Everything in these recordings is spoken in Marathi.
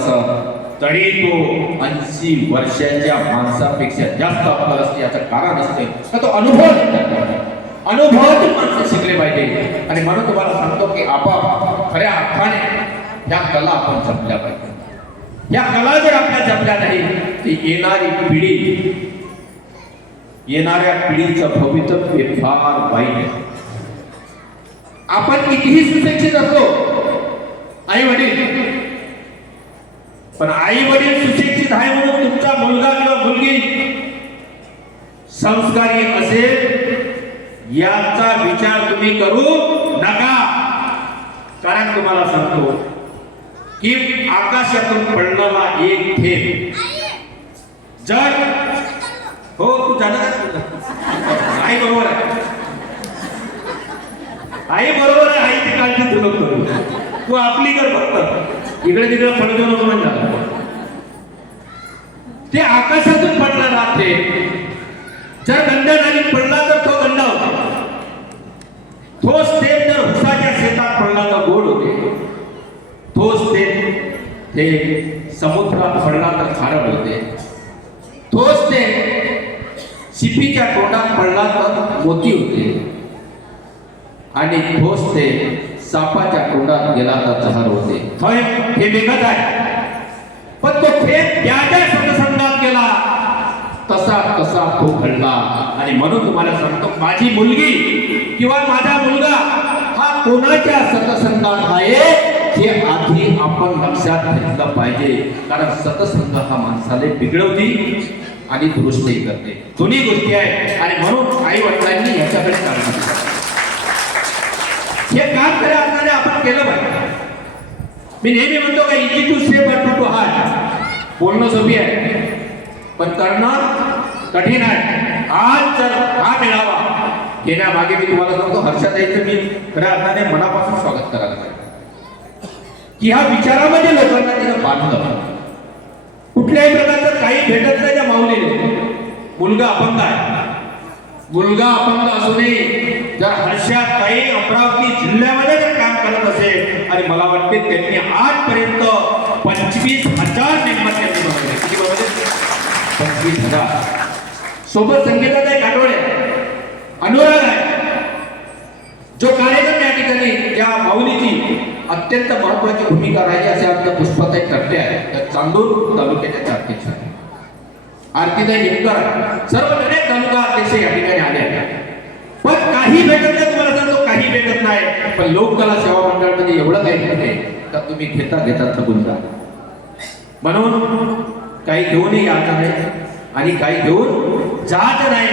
असेल तरी तो 80 वर्षाच्या माणसापेक्षा जास्त अक्कल असते. याचं कारण असते तो अनुभवातून माणसं शिकले पाहिजे. आणि म्हणून तुम्हाला सांगतो की आपण खऱ्या अर्थाने ह्या कला आपण जपल्या पाहिजे. या कला जर आपल्या जपल्या नाही ती येणाऱ्या पिढीचं भवितव्य फार वाईट आहे. आपण कितीही सुशिक्षित असलो आई वडील, पण आई वडील सुशिक्षित आहे म्हणून तुमचा मुलगा किंवा मुलगी संस्कारी असेल याचा विचार तुम्ही करू नका. कारण तुम्हाला सांगतो की आकाशातून पडणारा एक थेंब जर हो तू जाणार आई बरोबर आहे, आई बरोबर आहे, आईची काळजी तू नको, तू आपली कर फक्त, इकडे तिकडे पडतो नको म्हणजे. ते आकाशातून पडणारा थेंब जर गंडा नाही पडला तर तो गंडा होतो. तोच थेंब जर उसाच्या शेतात पडला तर गोड होते. तोच थेंब समुद्रात पडला तर खारट होते. तोच थेंब शिपीच्या तोंडात पडला तर मोती होते. आणि तोच थेंब सापाच्या तोंडात गेला तर जहर होते. हे वेगळंच आहे. पण तो थेंब ज्या ज्या सत्संगात गेला तसा तसा तो घडला. आणि म्हणून तुम्हाला सांगतो माझी मुलगी किंवा माझा मुलगा हा कोणाच्या सत्संगात आहे हे आधी आपण लक्षात घेतलं पाहिजे. कारण सत्संग हा माणसाला बिघडवते आणि दुरुस्तही करते, दोन्ही गोष्टी आहे. आणि म्हणून आई वडिलांनी याच्याकडे काळजी घ्यावी. हे काम खऱ्या अर्थाने आपण केलं पाहिजे. मी नेहमी म्हणतो का easy to say but too hard. बोलणं सोपी आहे पण करणं कठीण आहे. आज जर हा मेळावा घेण्यामागे मी तुम्हाला सांगतो हर्षाताईंचं मी खऱ्या अर्थाने मनापासून स्वागत करायला पाहिजे की ह्या विचारामध्ये लोकांना तिनं बांधलं. कुठल्याही प्रकारचं काही भेटत नाही त्या माऊलीने. मुलगा अपंग आहे, मुलगा अपंग असूनही जर हर्षाताई अमरावती जिल्ह्यामध्ये जर काम करत असेल आणि मला वाटते त्यांनी आजपर्यंत 25,000 मेंबर त्यांनी बनवले. किती बनवले? 25,000. सोबत संगीताताई काटोळे, अनुराग आहे. जो कार्यक्रम या ठिकाणी त्या माऊलीची अत्यंत महत्वाची भूमिका राहिली असे आमच्या पुष्पाताई करते आहे त्या चांदूर तालुक्याच्या अध्यक्ष आहे. आरतीताई निमकर सर्व अनेक तालुका अध्यक्ष या ठिकाणी आले आहेत. पण काही भेटत नाही, तुम्हाला सांगतो काही भेटत नाही. पण लोककला सेवा मंडळामध्ये एवढं काही भेटते तर तुम्ही घेता थकून जा. म्हणून काही घेऊनही यायचं नाही आणि काही घेऊन जायचं नाही.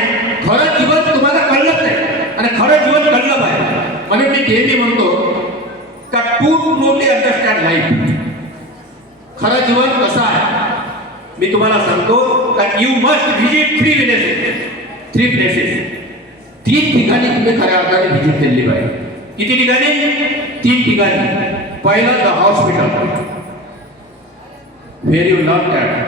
खरं जीवन तुम्हाला कळलंच नाही आणि खरं जीवन कळलं पाहिजे. म्हणून मी नेहमी म्हणतो का टू ट्रूली अंडरस्टँड लाईफ. खरं जीवन कसं आहे मी तुम्हाला सांगतो का यू मस्ट व्हिजिट 3 प्लेसेस. 3 ठिकाणी तुम्ही खऱ्या अर्थाने व्हिजिट केली पाहिजे. किती ठिकाणी? 3 ठिकाणी. पहिलं the hospital where you love that.